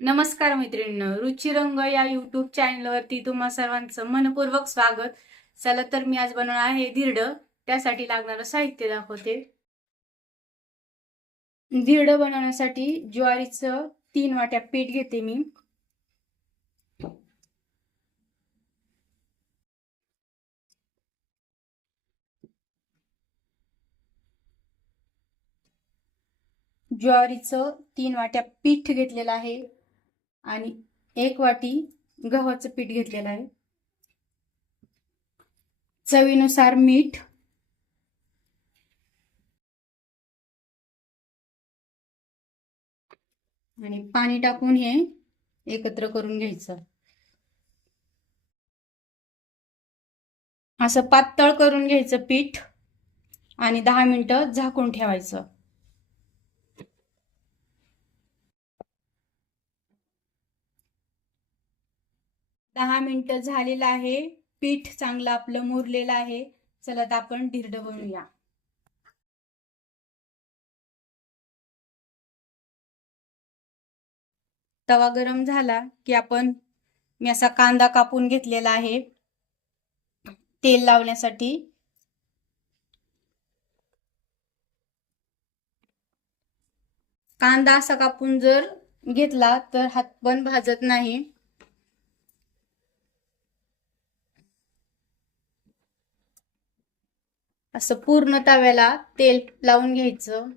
नमस्कार मैत्रिणींनो रुचिरंग या युट्यूब चॅनलवरती तुम्हा सर्वांचं मनपूर्वक स्वागत. चला तर मी आज बनवणार आहे धिरड. त्यासाठी लागणारं साहित्य दाखवते. धिरड बनवण्यासाठी ज्वारीचं तीन वाट्या पीठ घेते मी. ज्वारीचं तीन वाट्या पीठ घेतलेलं आहे. आणि एक वाटी गव्हाचं पीठ घेतलेलं आहे. चवीनुसार मीठ. आणि पाणी टाकून हे एकत्र करून घ्यायचं. असं पातळ करून घ्यायचं पीठ आणि दहा मिनिटं झाकून ठेवायचं. दहा मिनिटं झालेलं आहे. पीठ चांगलं आपलं मुरलेलं आहे. चला तर आपण धिरड बनवूया. तवा गरम झाला की आपण मी असा कांदा कापून घेतलेला आहे. तेल लावण्यासाठी. कांदा असा कापून जर घेतला तर हात पण भाजत नाही. असं पूर्ण तव्याला तेल लावून घ्यायचं.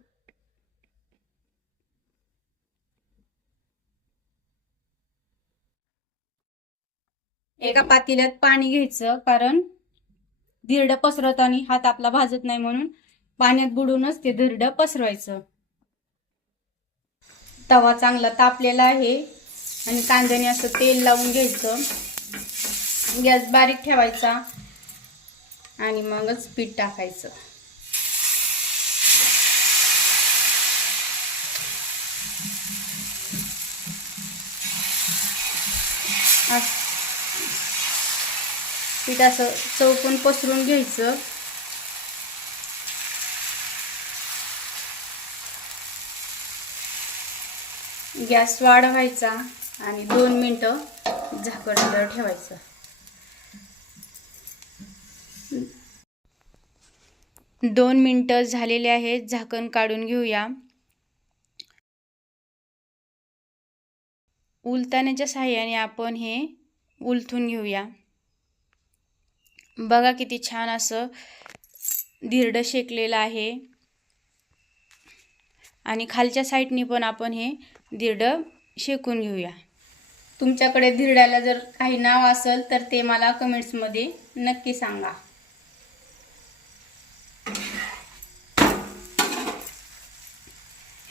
एका पातेल्यात पाणी घ्यायचं कारण धिरड पसरवताना हात आपला भाजत नाही म्हणून पाण्यात बुडूनच ते धिरड पसरवायचं. तवा चांगला तापलेला आहे आणि कांद्याने असं तेल लावून घ्यायचं. गॅस बारीक ठेवायचा. आणि मगच पीठ टाकायचं. पीठ असं चौकून पसरून घ्यायचं. गॅस वाढवायचा आणि दोन मिनटं झाकणवर ठेवायचं. दोन मिनटं झालेले आहेत झाकण काढून घेऊया. उलताण्याच्या साह्याने आपण हे उलथून घेऊया. बघा किती छान असं धिरड शेकलेलं आहे. आणि खालच्या साईडनी पण आपण हे धिरड शेकून घेऊया. तुमच्याकडे धिरड्याला जर काही नाव असेल तर ते मला कमेंट्समध्ये नक्की सांगा.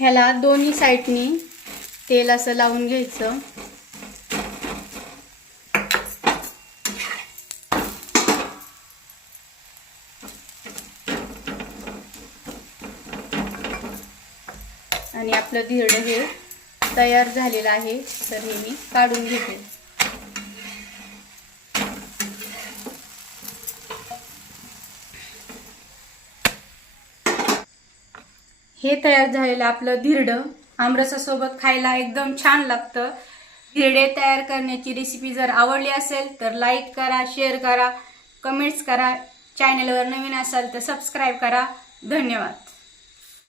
ह्याला दोन्ही साईडनी तेल असं लावून घ्यायचं. आणि आपलं धिरडं हे तयार झालेलं आहे तर हे मी काढून घेते. हे तयार झालेलं आपलं धिरडं आमरसासोबत खायला एकदम छान लागतं. धिरडे तयार करण्याची रेसिपी जर आवडली असेल तर लाईक करा शेअर करा कमेंट्स करा. चॅनलवर नवीन असाल तर सबस्क्राईब करा. धन्यवाद.